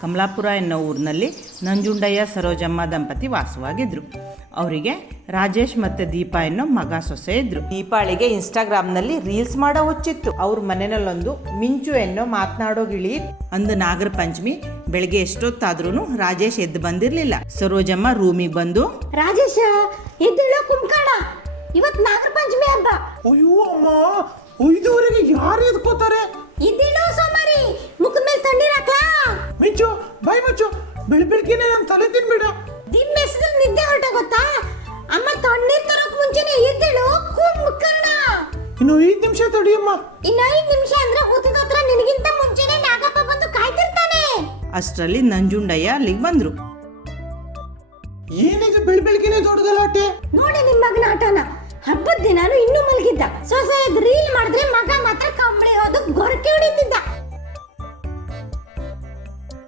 ಕಮಲಾಪುರ ಎನ್ನೋ ಊರಿನಲ್ಲಿ ನಂಜುಂಡಯ್ಯ ಸರೋಜಮ್ಮ ದಂಪತಿ ವಾಸವಾಗಿದ್ದರು. ಅವರಿಗೆ ರಾಜೇಶ್ ಮತ್ತು ದೀಪಾ ಎನ್ನೋ ಮಗ ಸೊಸೆ ಇದ್ದರು. ದೀಪಾಳಿಗೆ ಇನ್ಸ್ಟಾಗ್ರಾಮ್ನಲ್ಲಿ ರೀಲ್ಸ್ ಮಾಡೋ ಹುಚ್ಚಿತ್ತು. ಅವ್ರ ಮನೆಯಲ್ಲೊಂದು ಮಿಂಚು ಎನ್ನೋ ಮಾತನಾಡೋ ಗಿಳಿ. ಅಂದು ನಾಗರ ಪಂಚಮಿ ಬೆಳಗ್ಗೆ ಎಷ್ಟೊತ್ತಾದ್ರೂ ರಾಜೇಶ್ ಎದ್ದು ಬಂದಿರಲಿಲ್ಲ. ಸರೋಜಮ್ಮ ರೂಮಿಗೆ ಬಂದು, ರಾಜೇಶ ಎದ್ದೇಳೋ ಕುಂಕಣ, ಇವತ್ತು ನಾಗರ ಪಂಚಮಿ ಹಬ್ಬ. ಅಯ್ಯೋ ಅಮ್ಮ, 5:30ಗೆ ಯಾರು ಎದ್ಕೋತಾರೆ? ಎದ್ದೇಳೋ ಸೋಮಾರಿ, ಮುಖದ ಮೇಲೆ ತಣ್ಣೀರ್ ಹಾಕ್ಲಾ? ಮಿಂಚು ಬಾಯ್ ಮುಚ್ಚು, ಬೆಳಗ್ಗೆನೆ ನಾನು ತಲೆ ತಿನ್ಬೇಡ. ದಿನ ಮೆಸದಲ್ಲಿ ನಿದ್ದೆ ಹೊರಟೋಗುತ್ತಾ? ಅಮ್ಮ ತಣ್ಣೀರ್ ತರೋಕ್ ಮುಂಚೆನೆ ಎದ್ದೇಳು ಕುಂಕಣ. ಇನ್ನು 5 ನಿಮಿಷ ತಡಿಯಮ್ಮ. ಇನ್ನು 5 ನಿಮಿಷ ಅಂದ್ರೆ ಹುತ್ತದ ಹತ್ರ ನಿನಗಿಂತ ಮುಂಚೆನೆ ನಾಗಪ್ಪ ಬಂದು ಕಾಯ್ತಿರ್ತಾನೆ. ಅಷ್ಟರಲ್ಲಿ ನಂಜುಂಡಯ್ಯ ಅಲ್ಲಿಗೆ ಬಂದ್ರು. ಏನಿದು ಬೆಳಗ್ಗೆನೆ ದೊಡ್ಡ ಗಲಾಟೆ? ನೋಡಿ ನಿಮ್ಮ ಮಗನ ಆಟನ. ಹಬ್ಬದ ದಿನಾನು ಇನ್ನೂ ಮಲಗಿದ್ದ. ಸೊಸೆ ರೀಲ್ ಮಾಡಿದ್ರೆ ಮಗ ಮಾತ್ರ ಕಂಬಳಿ ಹೋದು ಗೊರಕೆ ಹೊಡಿತಿದ್ದ.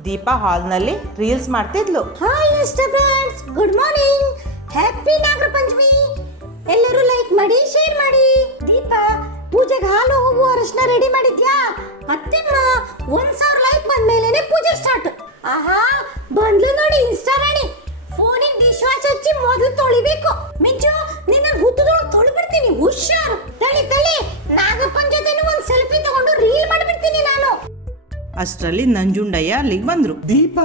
ದೀಪಾ ಹಾಲ್ನಲ್ಲಿ ರೀಲ್ಸ್ ಮಾಡ್ತಿದ್ಲು. Hi mister friends, good morning, happy Nagara Panchami. ಎಲ್ಲರೂ ಲೈಕ್ ಮಾಡಿ, ಶೇರ್ ಮಾಡಿ. ದೀಪಾ, ಪೂಜೆಗೆ ಹಾಲು ಹೋಗುವ ಅರಶಿನ ರೆಡಿ ಮಾಡಿದ್ಯಾ? ಅತ್ತೆಮ್ಮ 1000 ಲೈಕ್ ಬಂದ್ಮೇಲೆನೆ ಪೂಜೆ ಸ್ಟಾರ್ಟ್. ಆಹಾ, ಬಂದ್ಲು ನೋಡಿ ಇನ್ಸ್ಟಾ ರಾಣಿ. ಫೋನಿಗೆ ಡಿಶ್ ವಾಶ್ ಹಚ್ಚಿ ಮೊದಲು ತೊಳಿಬೇಕು. ಮಿಂಚು, ನಿನ್ನ ಹುತ್ತದೊಳಗೆ ತೊಳಿಬಿಡ್ತೀನಿ, ಹುಷಾರು. ತಳಿ ನಾಗಪ್ಪನ ಜೊತೆನೂ ಒಂದು ಸೆಲ್ಫಿ ತಗೊಂಡು ರೀಲ್ ಮಾಡಿಬಿಡ್ತೀನಿ ನಾನು. ಅಷ್ಟರಲ್ಲಿ ನಂಜುಂಡಯ್ಯ ಅಲ್ಲಿಗೆ ಬಂದ್ರು. ದೀಪಾ,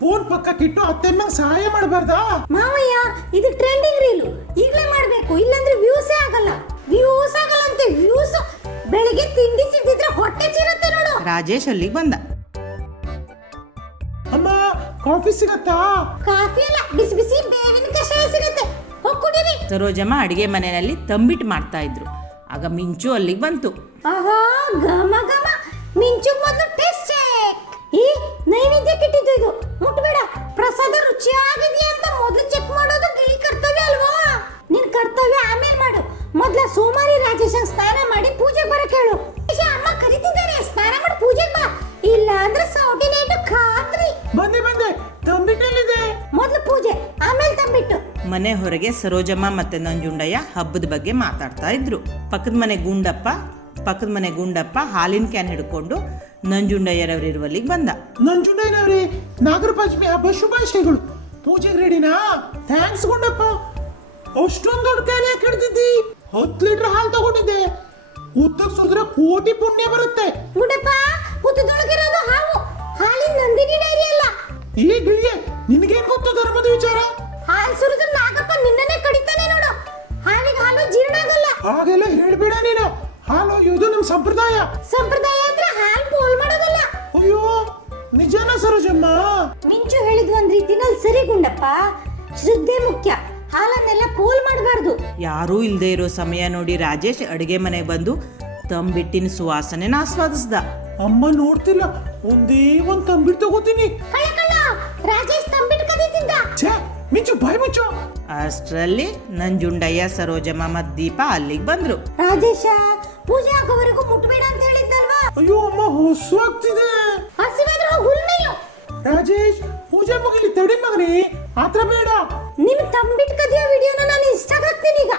ಫೋನ್ ಪಕ್ಕಕ್ಕಿಟ್ಟು ಅತ್ತೆಮ್ಮ ಸಹಾಯ ಮಾಡಬಾರ್ದಾ? ಮಾವಯ್ಯ, ಇದು ಟ್ರೆಂಡಿಂಗ್ ರೀಲು, ಈಗಲೇ ಮಾಡಬೇಕು, ಇಲ್ಲಾಂದ್ರೆ ವ್ಯೂಸೇ ಆಗಲ್ಲ. ವ್ಯೂಸ್ ಆಗಲ್ಲಂತೆ, ವ್ಯೂಸ್. ಬೆಳಿಗ್ಗೆ ತಿಂಡಿ ಸಿಕ್ಕಿದ್ರೆ ಹೊಟ್ಟೆ ಚಿರುತ್ತೆ ನೋಡು. ರಾಜೇಶ್ ಅಲ್ಲಿಗೆ ಬಂದ. ಅಮ್ಮ, ಕಾಫಿ ಸಿಗತ್ತಾ? ಕಾಫಿ ಅಲ್ಲ, ಬಿಸಿ ಬಿಸಿ ಬೇವಿನ ಕಷಾಯ ಸಿಗುತ್ತೆ, ಹೋಗಿ ಕುಡೀರಿ. ಸರೋಜಮ್ಮ ಅಡಿಗೆ ಮನೆಯಲ್ಲಿ ತಂಬಿಟ್ಟು ಮಾಡ್ತಾ ಇದ್ರು. ಆಗ ಮಿಂಚು ಅಲ್ಲಿಗೆ ಬಂತು. ಆಹಾ, ಘಮ ಘಮ. ಮಿಂಚು ಮೊದಲು ಟೇಸ್ಟ್ ಚೆಕ್. ಈ ನೈವೇದ್ಯಕ್ಕೆ ಇಟ್ಟಿದ್ದು ಇದು, ಮುಟ್ಬೇಡ. ಪ್ರಸಾದ ರುಚಿಯಾಗಿದೆಯಾ ಅಂತ ಮೊದಲು ಚೆಕ್ ಮಾಡೋದು ಗಿಳಿ ಕರ್ತವ್ಯ ಅಲ್ವಾ? ನಿನ್ ಕರ್ತವ್ಯ ಆಮೇಲೆ ಮಾಡು. ಮೊದಲ ಸೋಮಾರಿ ರಾಜೇಶ ಸ್ನಾನ ಮಾಡಿ ಪೂಜೆಗೆ ಬರಕ್ಕೆ ಹೇಳು. ಅಮ್ಮ ಕರೀತಿದ್ದಾರೆ, ಸ್ನಾನ ಮಾಡಿ ಪೂಜೆಗೆ ಬಾ, ಇಲ್ಲ ಅಂದ್ರೆ ಸೌಟಿನೇಟು ಖಾತ್ರಿ. ಬಂದೆ, ತಂಬಿಟ್ಟೆಲ್ಲಿದೆ? ಮೊದಲು ಪೂಜೆ, ಆಮೇಲೆ ತಂಬಿಟ್ಟು. ಮನೆ ಹೊರಗೆ ಸರೋಜಮ್ಮ ಮತ್ತೆ ನಂಜುಂಡಯ್ಯ ಹಬ್ಬದ ಬಗ್ಗೆ ಮಾತಾಡ್ತಾ ಇದ್ರು. ಪಕ್ಕದ ಮನೆ ಗುಂಡಪ್ಪ ಹಾಲಿನ ಕ್ಯಾನ್ ಹಿಡ್ಕೊಂಡು ನಂಜುಂಡಯ್ಯರವರಿರುವಲ್ಲಿಗೆ ಬಂದ. ನಂಜುಂಡಯ್ಯನವ್ರೆ, ನಾಗರ ಪಂಚಮಿ ಹಬ್ಬ ಶುಭಾಶಯಗಳು. ಪೂಜೆಗೆ ರೆಡಿನಾ? ಥ್ಯಾಂಕ್ಸ್ ಗುಂಡಪ್ಪ. ಅಷ್ಟೊಂದು ದೊಡ್ಡ ಕ್ಯಾನ್ ಯಾಕೆ ಹಿಡ್ದಿದ್ದಿ? 10 ಲೀಟರ್ ಹಾಲು ತಗೊಂಡಿದ್ದೆ. ಉದ್ದಕ್ಕೆ ಸುರಿದ್ರೆ ಕೋಟಿ ಪುಣ್ಯ ಬರುತ್ತೆ. ಗುಂಡಪ್ಪ, ಹುತ್ತದೊಳಗಿರೋದು ಹಾವು, ಹಾಲಿನ ನಂದಿನಿ ಡೈರಿ ಅಲ್ಲ. ಈ ಗಿಳಿಯೇ, ನಿನಗೇನ್ ಗೊತ್ತು ಧರ್ಮದ ವಿಚಾರ? ಹಾಲು ಸುರಿದ್ರೆ ನಾಗಪ್ಪ ನಿನ್ನನ್ನೇ ಕಡಿತಾನೆ ನೋಡು. ಹಾಲಿಗೆ ಹಾಲು ಜೀರ್ಣ ಆಗಲ್ಲ. ಹಾಗೆಲ್ಲ ಹೇಳ್ಬೇಡ ನೀನು. ಹಾಲು ಇದು ನಮ್ಮ ಸಂಪ್ರದಾಯ. ಸಂಪ್ರದಾಯ ಅಂದ್ರೆ ಹಾಲು ಪೋಲ್ ಮಾಡೋದಲ್ಲ. ಅಯ್ಯೋ, ನಿಜಾನ ಸರೋಜಮ್ಮ? ಮಿಂಚು ಹೇಳಿದ್ ಒಂದ್ ರೀತಿನಲ್ಲಿ ಸರಿ ಗುಂಡಪ್ಪ. ಶ್ರದ್ಧೆ ಮುಖ್ಯ, ಹಾಲನ್ನೆಲ್ಲ ಪೋಲ್ ಮಾಡಬಾರ್ದು. ಯಾರೂ ಇಲ್ಲದೆ ಇರೋ ಸಮಯ ನೋಡಿ ರಾಜೇಶ್ ಅಡಿಗೆ ಮನೆಗೆ ಬಂದು ತಂಬಿಟ್ಟಿನ ಸುವಾಸನೆನ ಆಸ್ವಾದಿಸ್ದ. ಅಮ್ಮ ನೋಡ್ತಿಲ್ಲ, ಒಂದೇ ಒಂದ್ ತಂಬಿಟ್ಟು ತಗೋತೀನಿ. ಕಳ್ಳ ರಾಜೇಶ್ ತಂಬಿಟ್ಟು ಕದೀತಿದ್ದ. ಛೇ, ಮಿಂಚು ಬಾಯ್ ಮುಚ್ಚು. ಅಷ್ಟರಲ್ಲಿ ನಂಜುಂಡಯ್ಯ, ಸರೋಜಮ್ಮ ಮತ್ತು ದೀಪಾ ಅಲ್ಲಿಗೆ ಬಂದ್ರು. ರಾಜೇಶ, ಪೂಜೆ ಆಗೋವರೆಗೂ ಮುಟ್ಬೇಡ ಅಂತ ಹೇಳಿದ್ದಲ್ವಾ? ಅಯ್ಯೋ ಅಮ್ಮ, ಹೊಸ್ವಾಗ್ತಿದೆ. ಹಸಿವಾದ್ರೆ ಹುಲ್ಮೇಯು. ರಾಜೇಶ್, ಪೂಜೆ ಮುಗಿಲಿ, ತಡಿ ಮಗನೇ, ಆತ್ರ ಬೇಡ. ನಿಮ್ ತಂಬಿಟ್ಟು ಕದಿಯೋ ವಿಡಿಯೋನ ನಾನು ಇನ್ಸ್ಟಾಗ್ ಹಾಕ್ತೀನಿ ಈಗ.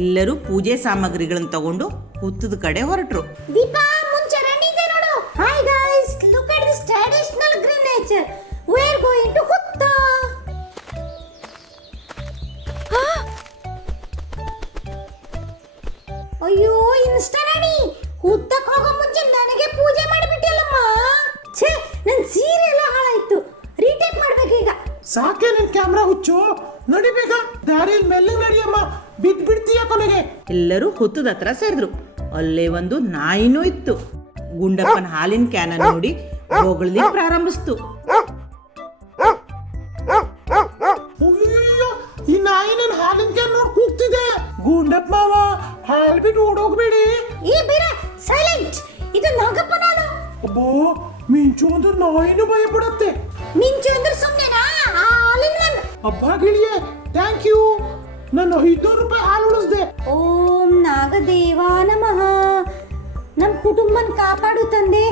ಎಲ್ಲರೂ ಪೂಜೆ ಸಾಮಗ್ರಿಗಳನ್ನು ತಗೊಂಡು ಹುತ್ತದ ಕಡೆ ಹೊರಟ್ರು. ದೀಪಾ, ಮುಂಚೆ ರೆಡಿ ಇದೆ ನೋಡು. Hi guys, look at this traditional green nature. We are going to ಹುತ್ತ. ಅಯ್ಯೋ ಇನ್ಸ್ಟಾ ರಾಣಿ, ಹುತ್ತಕ್ಕೆ ಹೋಗೋ ಮುಂಚೆ ನನಗೆ ಪೂಜೆ ಮಾಡಿಬಿಟ್ಟಿಲ್ಲಮ್ಮ. ಛೇ, ನನ್ನ ಸೀರೆ ಎಲ್ಲ ಹಾಳಾಯ್ತು, ರೀಟೇಕ್ ಮಾಡ್ಬೇಕೀಗ. ಸಾಕೆ ನಿನ್ ಕ್ಯಾಮ್ರಾ ಹುಚ್ಚು, ನಡಿಬೇಕ. ದಾರಿಯಲ್ಲಿ ಮೆಲ್ಲಗೆ ನಡಿಯಮ್ಮ, ಬಿಡ್ತೀಯ ಕೊನೆಗೆ. ಎಲ್ಲರೂ ಹುತ್ತದ ಹತ್ರ ಸೇರಿದ್ರು. ಅಲ್ಲೇ ಒಂದು ನಾಯಿನೂ ಇತ್ತು. ಗುಂಡಪ್ಪನ ಹಾಲಿನ ಕ್ಯಾನ ನೋಡಿ ಹೊಗಳಿಕೆ ಪ್ರಾರಂಭಿಸ್ತು. ಅಯ್ಯೋ, ಈ ನಾಯಿ ನನ್ನ ಹಾಲಿನ ಕ್ಯಾನ್ ನೋಡಿ ಕೂಗ್ತಿದೆ. ಗುಂಡಪ್ಪ ಮಾವ, ಹಾಲ್ ಬಿಟ್ಟು ಓಡೋಗ್ಬೇಡಿ. ಏ ಬೇರೆ, ಸೈಲೆಂಟ್. ಇದು ನಾಗಪ್ಪ ನಾನು. ಅಬ್ಬೋ, ಮಿಂಚು ಅಂದ್ರೆ ನಾಯಿನೂ ಭಯ ಪಡುತ್ತೆ. ಮಿಂಚು ಅಂದ್ರೆ ಸುಮ್ಮನೆನಾ? ಹಾಲಿನ ನಾನು. ಅಬ್ಬಾ ಗಿಳಿಯೇ, ಥ್ಯಾಂಕ್ ಯು. ನಾನು 500 ರೂಪಾಯಿ ಹಾಲು ಉಳಿಸ್ದೆ. ಓಂ ನಾಗದೇವ ನಮಃ. ನಮ್ ಕುಟುಂಬನ ಕಾಪಾಡು ತಂದೆ,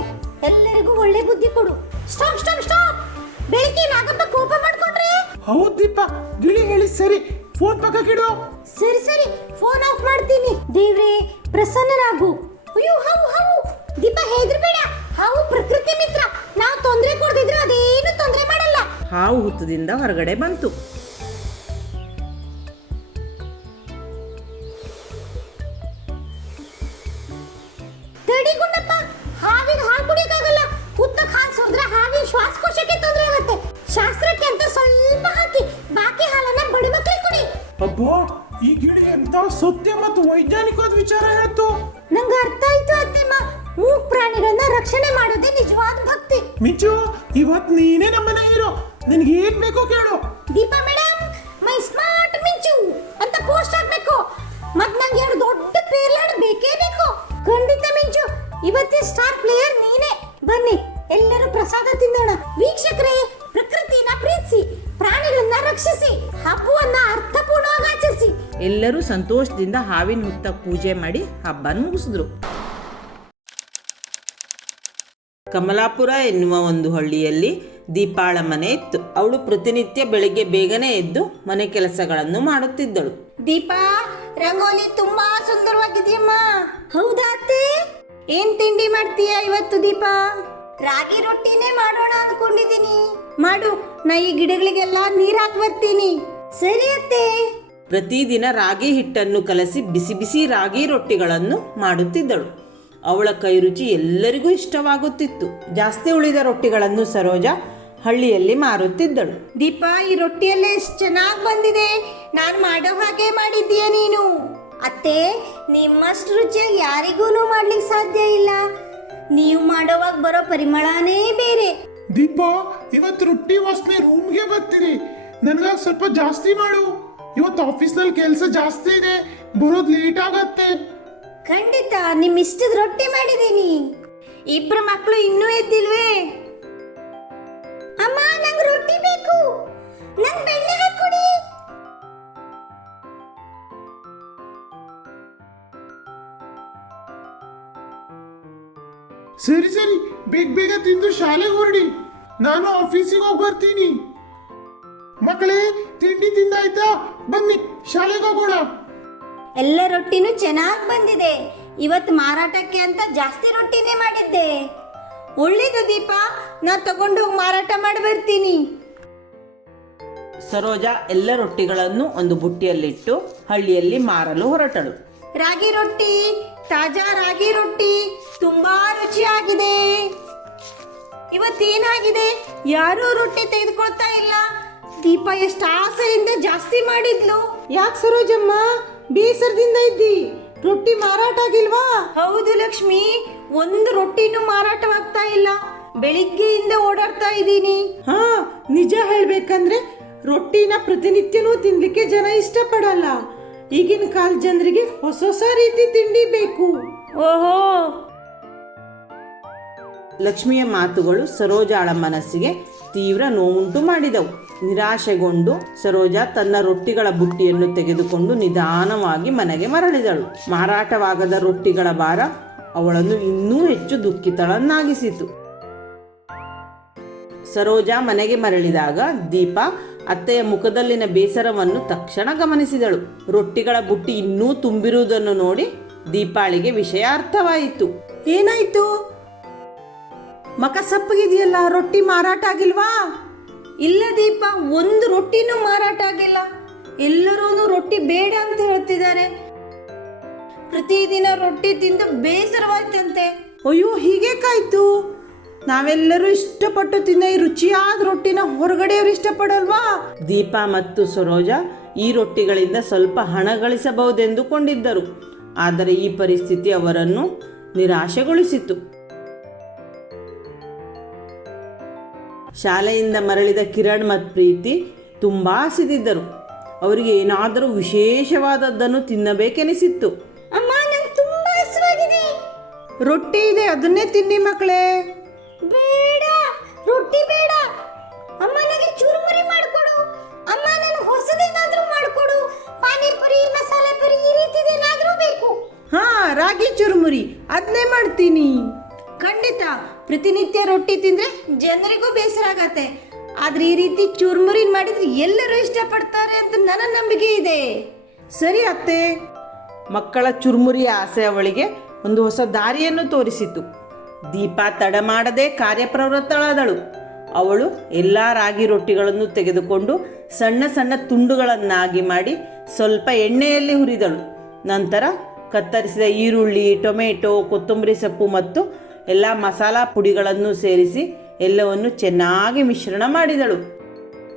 ಎಲ್ಲರಿಗೂ ಒಳ್ಳೆ ಬುದ್ಧಿ ಕೊಡು. ಸ್ಟಾಪ್. ಬೆಳಿಗ್ಗೆ ನಾಗಪ್ಪ ಕೋಪ ಮಾಡ್ಕೊಂಡ್ರೆ ಹೌದ್ ದೀಪ, ಗಿಳಿ ಹೇಳಿ ಸರಿ. ಫೋನ್ ಪಕ್ಕಕ್ಕಿಡು. ಸರಿ ಸರಿ, ಫೋನ್ ಆಫ್ ಮಾಡ್ತೀನಿ. ದೇವ್ರೆ ಪ್ರಸನ್ನರಾಗು. ಅಯ್ಯೋ ಹಾವು ಹಾವು. ದೀಪ ಹೆದರ್ಬೇಡ, ಹಾವು ಪ್ರಕೃತಿ ಮಿತ್ರ. ನಾವು ತೊಂದರೆ ಕೊಡ್ದಿದ್ರೆ ಅದೇನು ತೊಂದರೆ ಮಾಡಲ್ಲ. ಹಾವು ಹುತ್ತದಿಂದ ಹೊರಗಡೆ ಬಂತು. ತಡಿ ಗುಂಡಪ್ಪ, ಹಾವಿಗೆ ಹಾಲು ಕುಡಿಯಕ್ಕಾಗಲ್ಲ. ಹುತ್ತಕ್ಕೆ ಹಾಲು ಸೋದ್ರೆ ಹಾವಿನ ಶ್ವಾಸಕೋಶಕ್ಕೆ ತೊಂದರೆ ಆಗುತ್ತೆ. ಶಾಸ್ತ್ರಕ್ಕೆ ಅಂತ ಸ್ವಲ್ಪ ಹಾಕಿ ಬಾಕಿ ಹಾಲನ್ನ ಬಡ ಮಕ್ಕಳಿಗೆ ಕೊಡಿ. ಅಬ್ಬಾ, ಈ ಗಿಳಿ ಎಂತ ಸತ್ಯ ಮತ್ತು ವೈಜ್ಞಾನಿಕವಾದ ವಿಚಾರ ಹೇಳ್ತು. ನಂಗೆ ಅರ್ಥ ಆಯ್ತು ಅತ್ತೆಮ್ಮ. ಮೂಕ್ ಪ್ರಾಣಿಗಳನ್ನ ರಕ್ಷಣೆ ಮಾಡೋದೇ ನಿಜವಾದ ಭಕ್ತಿ. ಮಿಂಚು, ಇವತ್ ನೀನೇ ನಮ್ಮನೆ ಹೀರೋ. ನಿನ್ಗೆ ಏನ್ ಬೇಕೋ ಕೇಳು. ದೀಪಾ ಮೇಡಮ್, ಮೈ ಸ್ಮಾರ್ಟ್ ಮಿಂಚು ಅಂತ ಪೋಸ್ಟ್ ಹಾಕ್ಬೇಕು. ಮತ್ ನಂಗೆ ಎರಡು ದೊಡ್ಡ ಪೇರ್ಲಾಡ್ ಬೇಕೇ ಬೇಕು. ಖಂಡಿತ ಮಿಂಚು, ಇವತ್ತಿನ ಸ್ಟಾರ್ ಪ್ಲೇಯರ್ ನೀನೇ. ಬನ್ನಿ ಎಲ್ಲರೂ ಪ್ರಸಾದ ತಿನ್ನೋಣ. ವೀಕ್ಷಕರೇ, ಪ್ರಕೃತಿನ ಪ್ರೀತಿಸಿ, ಪ್ರಾಣಿಗಳನ್ನ ರಕ್ಷಿಸಿ, ಹಬ್ಬವನ್ನ ಅರ್ಥಪೂರ್ಣವಾಗಿ ಆಚರಿಸಿ. ಎಲ್ಲರೂ ಸಂತೋಷದಿಂದ ಹಾವಿನ ಹುತ್ತ ಪೂಜೆ ಮಾಡಿ ಹಬ್ಬನ ಮುಗಿಸಿದ್ರು. ಕಮಲಾಪುರ ಎನ್ನುವ ಒಂದು ಹಳ್ಳಿಯಲ್ಲಿ ದೀಪಾಳ ಮನೆ ಇತ್ತು. ಅವಳು ಪ್ರತಿನಿತ್ಯ ಬೆಳಿಗ್ಗೆ ಬೇಗನೆ ಎದ್ದು ಮನೆ ಕೆಲಸಗಳನ್ನು ಮಾಡುತ್ತಿದ್ದಳು. ದೀಪಾ, ರಂಗೋಲಿ ತುಂಬಾ ಸುಂದರವಾಗಿದೆಯಮ್ಮ. ಹೌದಾ ಅತ್ತೆ? ಏನ್ ತಿಂಡಿ ಮಾಡ್ತೀಯಾ ಇವತ್ತು ದೀಪಾ? ರಾಗಿ ರೊಟ್ಟಿನೇ ಮಾಡೋಣ ಅನ್ಕೊಂಡಿದೀನಿ. ಮಾಡು, ನಾ ಈ ಗಿಡಗಳಿಗೆಲ್ಲ ನೀರ್ ಹಾಕಿ ಬರ್ತೀನಿ. ಸರಿ ಅತ್ತೆ. ಪ್ರತಿದಿನ ರಾಗಿ ಹಿಟ್ಟನ್ನು ಕಲಸಿ ಬಿಸಿ ಬಿಸಿ ರಾಗಿ ರೊಟ್ಟಿಗಳನ್ನು ಮಾಡುತ್ತಿದ್ದಳು. ಅವಳ ಕೈ ರುಚಿ ಎಲ್ಲರಿಗೂ ಇಷ್ಟವಾಗುತ್ತಿತ್ತು. ಜಾಸ್ತಿ ಉಳಿದ ರೊಟ್ಟಿಗಳನ್ನು ಸರೋಜಾ ಹಳ್ಳಿಯಲ್ಲಿ ಮಾರುತ್ತಿದ್ದಳು. ದೀಪಾ, ಈ ರೊಟ್ಟಿಯಲ್ಲೇ ಎಷ್ಟು ಚೆನ್ನಾಗಿ ಬಂದಿದೆ. ನಾನು ಮಾಡೋ ಹಾಗೆ ಮಾಡಿದ್ದೀಯ ನೀನು. ಅತ್ತೆ, ನಿಮ್ಮಷ್ಟು ರುಚಿಯಾಗಿ ಯಾರಿಗೂ ಮಾಡ್ಲಿಕ್ಕೆ ಸಾಧ್ಯ ಇಲ್ಲ. ನೀವು ಮಾಡೋವಾಗ ಬರೋ ಪರಿಮಳನೇ ಬೇರೆ. ದೀಪ, ಇವತ್ತು ರೊಟ್ಟಿ ವಾಸನೆ ರೂಮ್ಗೆ ಬರ್ತೀರಿ. ನನ್ಗಾಗಿ ಸ್ವಲ್ಪ ಜಾಸ್ತಿ ಮಾಡು. ಇವತ್ತು ಆಫೀಸ್ನಲ್ಲಿ ಕೆಲಸ ಜಾಸ್ತಿ ಇದೆ, ಬರೋದು ಲೇಟ್ ಆಗತ್ತೆ. ಖಂಡಿತ, ನಿಮ್ ಇಷ್ಟದ ರೊಟ್ಟಿ ಮಾಡಿದೀನಿ. ಇಬ್ರು ಮಕ್ಕಳು ಇನ್ನೂ ಎದ್ದಿಲ್ವೇ? ಅಮ್ಮ, ನಂಗೆ ರೊಟ್ಟಿ ಬೇಕು. ನಂಗೆ ಬೆಣ್ಣೆ ಹಾಕೊಡಿ. ಸರಿ ಸರಿ, ಬೇಗ ಬೇಗ ತಿಂದು ಶಾಲೆಗೆ ಹೊರಡಿ. ನಾನು ಆಫೀಸಿಗೆ ಹೋಗಿ ಬರ್ತೀನಿ. ಮಕ್ಕಳೇ, ತಿಂಡಿ ತಿಂದಾಯ್ತಾ? ಬನ್ನಿ ಶಾಲೆಗೆ ಹೋಗೋಣ. ಎಲ್ಲ ರೊಟ್ಟಿನೂ ಚೆನ್ನಾಗಿ ಬಂದಿದೆ. ಇವತ್ತು ಮಾರಾಟಕ್ಕೆ ಅಂತ ಜಾಸ್ತಿ ರೊಟ್ಟಿನೇ ಮಾಡಿದ್ದೆ. ಒಳ್ಳೇದು ದೀಪ, ನಾ ತಗೊಂಡು ಹೋಗಿ ಮಾರಾಟ ಮಾಡಿ ಬರ್ತೀನಿ. ಸರೋಜಾ ಎಲ್ಲ ರೊಟ್ಟಿಗಳನ್ನು ಒಂದು ಬುಟ್ಟಿಯಲ್ಲಿಟ್ಟು ಹಳ್ಳಿಯಲ್ಲಿ ಮಾರಲು ಹೊರಟಳು. ರಾಗಿ ರೊಟ್ಟಿ, ತಾಜಾ ರಾಗಿ ರೊಟ್ಟಿ ತುಂಬಾ ರುಚಿಯಾಗಿದೆ. ಇವತ್ತೇನಾಗಿದೆ, ಯಾರೂ ರೊಟ್ಟಿ ತೆಗೆದುಕೊಳ್ತಾ ಇಲ್ಲ. ದೀಪ ಎಷ್ಟು ಆಸೆಯಿಂದ ಜಾಸ್ತಿ ಮಾಡಿದ್ಲು. ಯಾಕೆ ಸರೋಜಮ್ಮ, ಬೇಸರದಿಂದ ಇದ್ದಿ? ರೊಟ್ಟಿ ಮಾರಾಟ ಆಗಿಲ್ವಾ? ಹೌದು ಲಕ್ಷ್ಮಿ, ಒಂದು ರೊಟ್ಟಿನೂ ಮಾರಾಟವಾಗ್ತಾ ಇಲ್ಲ. ಬೆಳಿಗ್ಗೆಯಿಂದ ಓಡಾಡ್ತಾ ಇದ್ದೀನಿ. ಹಾ, ನಿಜ ಹೇಳ್ಬೇಕಂದ್ರೆ ರೊಟ್ಟಿನ ಪ್ರತಿನಿತ್ಯನೂ ತಿನ್ಲಿಕ್ಕೆ ಜನ ಇಷ್ಟಪಡಲ್ಲ. ಈಗಿನ ಕಾಲ ಜನರಿಗೆ ಹೊಸ ಹೊಸ ರೀತಿ ತಿಂಡಿ ಬೇಕು. ಓಹೋ. ಲಕ್ಷ್ಮಿಯ ಮಾತುಗಳು ಸರೋಜಾಳ ಮನಸ್ಸಿಗೆ ತೀವ್ರ ನೋವುಂಟು ಮಾಡಿದವು. ನಿರಾಶೆಗೊಂಡು ಸರೋಜಾ ತನ್ನ ರೊಟ್ಟಿಗಳ ಬುಟ್ಟಿಯನ್ನು ತೆಗೆದುಕೊಂಡು ನಿಧಾನವಾಗಿ ಮನೆಗೆ ಮರಳಿದಳು. ಮಾರಾಟವಾಗದ ರೊಟ್ಟಿಗಳ ಭಾರ ಅವಳನ್ನು ಇನ್ನೂ ಹೆಚ್ಚು ದುಃಖಿತಳನ್ನಾಗಿಸಿತು. ಸರೋಜಾ ಮನೆಗೆ ಮರಳಿದಾಗ ದೀಪ ಅತ್ತೆಯ ಮುಖದಲ್ಲಿನ ಬೇಸರವನ್ನು ತಕ್ಷಣ ಗಮನಿಸಿದಳು. ರೊಟ್ಟಿಗಳ ಬುಟ್ಟಿ ಇನ್ನೂ ತುಂಬಿರುವುದನ್ನು ನೋಡಿ ದೀಪಾಳಿಗೆ ವಿಷಯ ಅರ್ಥವಾಯಿತು. ಏನಾಯ್ತು? ಮಕ ಸಪ್ಪಗಿದೆಯಲ್ಲ, ರೊಟ್ಟಿ ಮಾರಾಟ ಆಗಿಲ್ವಾ? ಇಲ್ಲ ದೀಪ, ಒಂದು ರೊಟ್ಟಿನೂ ಮಾರಾಟ ಆಗಿಲ್ಲ. ಎಲ್ಲರೂ ರೊಟ್ಟಿ ಬೇಡ ಅಂತ ಹೇಳ್ತಿದ್ದಾರೆ. ಪ್ರತಿದಿನ ರೊಟ್ಟಿ ತಿಂದು ಬೇಸರವಾಯ್ತಂತೆ. ಅಯ್ಯೋ, ಹೀಗೆ ಕಾಯ್ತು? ನಾವೆಲ್ಲರೂ ಇಷ್ಟಪಟ್ಟು ತಿನ್ನೋ ಈ ರುಚಿಯಾದ ರೊಟ್ಟಿನ ಹೊರಗಡೆಯವರು ಇಷ್ಟಪಡಲ್ವಾ? ದೀಪ ಮತ್ತು ಸರೋಜಾ ಈ ರೊಟ್ಟಿಗಳಿಂದ ಸ್ವಲ್ಪ ಹಣ ಗಳಿಸಬಹುದೆಂದುಕೊಂಡಿದ್ದರು. ಆದರೆ ಈ ಪರಿಸ್ಥಿತಿ ಅವರನ್ನು ನಿರಾಶೆಗೊಳಿಸಿತು. ಶಾಲೆಯಿಂದ ಮರಳಿದ ಕಿರಣ್ ಮತ್ತು ಪ್ರೀತಿ ತುಂಬ ಹಸಿದಿದ್ದರು. ಅವರಿಗೆ ಏನಾದರೂ ವಿಶೇಷವಾದದ್ದನ್ನು ತಿನ್ನಬೇಕೆನಿಸಿತ್ತು. ಅಮ್ಮ, ನಂಗೆ ತುಂಬಾ ಹಸಿವಾಗಿದೆ. ರೊಟ್ಟಿ ಇದೆ, ಅದನ್ನೇ ತಿನ್ನಿ ಮಕ್ಕಳೇ. ಬೇಡ, ರೊಟ್ಟಿ ಬೇಡ. ಅಮ್ಮ, ನನಗೆ ಚೂರುಮುರಿ ಮಾಡಿಕೊಡು. ಅಮ್ಮ, ನನಗೆ ಹೊಸದೇನಾದ್ರೂ ಮಾಡಿಕೊಡು. ಪಾನಿಪುರಿ, ಮಸಾಲೆ ಪುರಿ, ಈ ರೀತಿದೇನಾದ್ರೂ ಬೇಕು. ಹಾ, ರಾಗಿ ಚುರುಮುರಿ, ಅದನ್ನೇ ಮಾಡ್ತೀನಿ. ಖಂಡಿತ. ಪ್ರತಿನಿತ್ಯ ರೊಟ್ಟಿ ತಿಂದ್ರೆ ಜನರಿಗೂ ಬೇಸರ ಆಗತ್ತೆ. ಆದ್ರೆ ಈ ರೀತಿ ಚುರುಮುರಿ ಮಾಡಿದ್ರೆ ಎಲ್ಲರೂ ಇಷ್ಟಪಡ್ತಾರೆ ಅಂತ ನನ್ನ ನಂಬಿಕೆ ಇದೆ. ಸರಿ ಅತ್ತೆ. ಮಕ್ಕಳ ಚುರುಮುರಿಯ ಆಸೆ ಅವಳಿಗೆ ಒಂದು ಹೊಸ ದಾರಿಯನ್ನು ತೋರಿಸಿತು. ದೀಪಾ ತಡ ಮಾಡದೆ ಕಾರ್ಯಪ್ರವೃತ್ತಳಾದಳು. ಅವಳು ಎಲ್ಲ ರಾಗಿ ರೊಟ್ಟಿಗಳನ್ನು ತೆಗೆದುಕೊಂಡು ಸಣ್ಣ ಸಣ್ಣ ತುಂಡುಗಳನ್ನಾಗಿ ಮಾಡಿ ಸ್ವಲ್ಪ ಎಣ್ಣೆಯಲ್ಲಿ ಹುರಿದಳು. ನಂತರ ಕತ್ತರಿಸಿದ ಈರುಳ್ಳಿ, ಟೊಮೆಟೊ, ಕೊತ್ತಂಬರಿ ಸೊಪ್ಪು ಮತ್ತು ಎಲ್ಲ ಮಸಾಲಾ ಪುಡಿಗಳನ್ನು ಸೇರಿಸಿ ಎಲ್ಲವನ್ನು ಚೆನ್ನಾಗಿ ಮಿಶ್ರಣ ಮಾಡಿದಳು.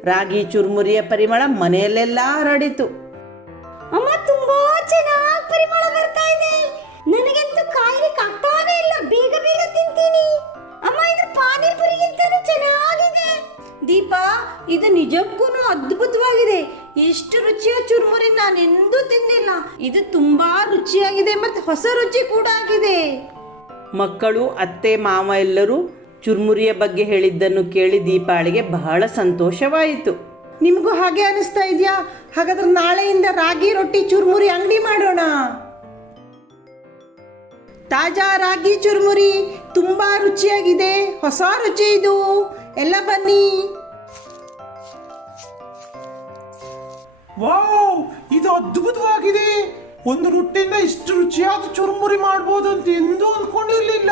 ರಾಗಿ ಚುರುಮುರಿಯ ಪರಿಮಳ ಮನೆಯಲ್ಲೆಲ್ಲ ಹರಡಿತು. ಅಮ್ಮ, ತುಂಬಾ ಚೆನ್ನಾಗಿ ಪರಿಮಳ ಬರ್ತಾ ಇದೆ. ನನಗಂತೂ ಕಾಯ್ಲಿಕ್ಕೆ ಆಗ್ತಾನೇ ಇಲ್ಲ. ಬೇಗ ಬೇಗ ತಿಂತೀನಿ. ಅಮ್ಮ, ಇದು ಪಾನಿಪುರಿಗಿಂತಲೂ ಚೆನ್ನಾಗಿದೆ. ದೀಪಾ, ಇದು ನಿಜಕ್ಕೂ ಅದ್ಭುತವಾಗಿದೆ. ಇಷ್ಟು ರುಚಿಯ ಚುರುಮುರಿ ನಾನು ಎಂದೂ ತಿಂದಿಲ್ಲ. ಇದು ತುಂಬಾ ರುಚಿಯಾಗಿದೆ ಮತ್ತು ಹೊಸ ರುಚಿ ಕೂಡ ಆಗಿದೆ. ಮಕ್ಕಳು, ಅತ್ತೆ, ಮಾವ ಎಲ್ಲರೂ ಚುರುಮುರಿಯ ಬಗ್ಗೆ ಹೇಳಿದ್ದನ್ನು ಕೇಳಿ ದೀಪಾಳಿಗೆ ಬಹಳ ಸಂತೋಷವಾಯಿತು. ನಿಮಗೂ ಹಾಗೆ ಅನಿಸ್ತಾ ಇದೆಯಾ? ಹಾಗಾದ್ರೆ ನಾಳೆಯಿಂದ ರಾಗಿ ರೊಟ್ಟಿ ಚುರುಮುರಿ ಅಂಗಡಿ ಮಾಡೋಣ. ತಾಜಾ ರಾಗಿ ಚುರುಮುರಿ ತುಂಬಾ ರುಚಿಯಾಗಿದೆ. ಹೊಸ ರುಚಿ ಇದು. ಎಲ್ಲ ಬನ್ನಿ. ವಾವ್, ಇದು ಅದ್ಭುತವಾಗಿದೆ. ಒಂದು ರೊಟ್ಟಿಯಿಂದ ಇಷ್ಟು ರುಚಿಯಾದ ಚುರುಮುರಿ ಮಾಡ್ಬೋದು ಅಂತ ಎಂದೂ ಅಂದ್ಕೊಂಡಿರ್ಲಿಲ್ಲ.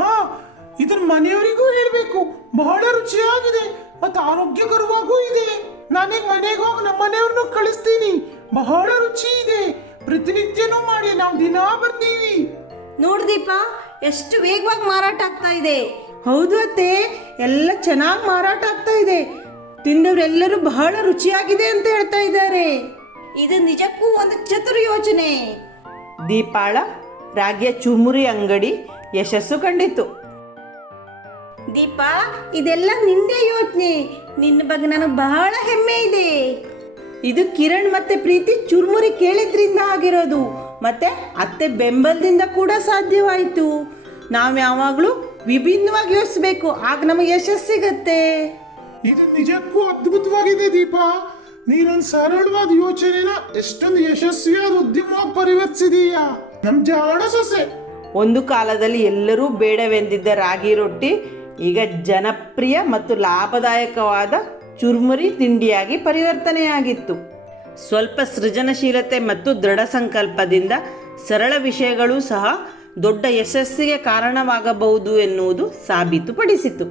ಹಾ, ಇದನ್ನ ಮನೆಯವರಿಗೂ ಹೇಳ್ಬೇಕು. ಬಹಳ ರುಚಿಯಾಗಿದೆ ಮತ್ತು ಆರೋಗ್ಯಕರವಾಗೂ ಇದೆ. ನಾನೀಗ ಮನೆಗೆ ಹೋಗಿ ನಮ್ಮ ಮನೆಯವ್ರನ್ನ ಕಳಿಸ್ತೀನಿ. ಬಹಳ ರುಚಿ ಇದೆ. ಪ್ರತಿನಿತ್ಯನೂ ಮಾಡಿ ನಾವು ದಿನಾ ಬರ್ತೀವಿ. ನೋಡು ದೀಪಾ, ಎಷ್ಟು ವೇಗವಾಗಿ ಮಾರಾಟ ಆಗ್ತಾ ಇದೆ. ಹೌದು ಅತ್ತೆ, ಎಲ್ಲ ಚೆನ್ನಾಗಿ ಮಾರಾಟ ಆಗ್ತಾ ಇದೆ. ತಿಂದವರೆಲ್ಲರೂ ಬಹಳ ರುಚಿಯಾಗಿದೆ ಅಂತ ಹೇಳ್ತಾ ಇದ್ದಾರೆ. ಇದು ನಿಜಕ್ಕೂ ಒಂದು ಚತುರ ಯೋಚನೆ. ದೀಪಾಳ ರಾಗಿಯ ಚುರುಮುರಿ ಅಂಗಡಿ ಯಶಸ್ಸು ಕಂಡಿತು. ದೀಪಾ, ಇದೆಲ್ಲ ನಿಂದೇ ಯೋಚನೆ. ನಿನ್ನ ಬಗ್ಗೆ ನನಗೆ ಬಹಳ ಹೆಮ್ಮೆ ಇದೆ. ಇದು ಕಿರಣ್ ಮತ್ತೆ ಪ್ರೀತಿ ಚುರುಮುರಿ ಕೇಳಿದ್ರಿಂದ ಆಗಿರೋದು. ಮತ್ತೆ ಅತ್ತೆ ಬೆಂಬಲದಿಂದ ಕೂಡ ಸಾಧ್ಯವಾಯಿತು. ನಾವು ಯಾವಾಗಲೂ ವಿಭಿನ್ನವಾಗಿ ಯೋಚಿಸ್ಬೇಕು, ಆಗ ನಮಗೆ ಯಶಸ್ಸು ಸಿಗತ್ತೆ. ಇದು ನಿಜಕ್ಕೂ ಅದ್ಭುತವಾಗಿದೆ ದೀಪಾ. ನೀನೊಂದು ಸರಳವಾದ ಯೋಚನೆನ ಎಷ್ಟೊಂದು ಯಶಸ್ವಿಯಾದ ಉದ್ಯಮವಾಗಿ ಪರಿವರ್ತಿಸಿದೀಯಾ. ನಮ್ ಜಾಣ ಸೊಸೆ. ಒಂದು ಕಾಲದಲ್ಲಿ ಎಲ್ಲರೂ ಬೇಡವೆಂದಿದ್ದ ರಾಗಿ ರೊಟ್ಟಿ ಈಗ ಜನಪ್ರಿಯ ಮತ್ತು ಲಾಭದಾಯಕವಾದ ಚುರುಮುರಿ ತಿಂಡಿಯಾಗಿ ಪರಿವರ್ತನೆಯಾಗಿತ್ತು. ಸ್ವಲ್ಪ ಸೃಜನಶೀಲತೆ ಮತ್ತು ದೃಢ ಸಂಕಲ್ಪದಿಂದ ಸರಳ ವಿಷಯಗಳು ಸಹ ದೊಡ್ಡ ಯಶಸ್ಸಿಗೆ ಕಾರಣವಾಗಬಹುದು ಎನ್ನುವುದು ಸಾಬೀತುಪಡಿಸಿತು.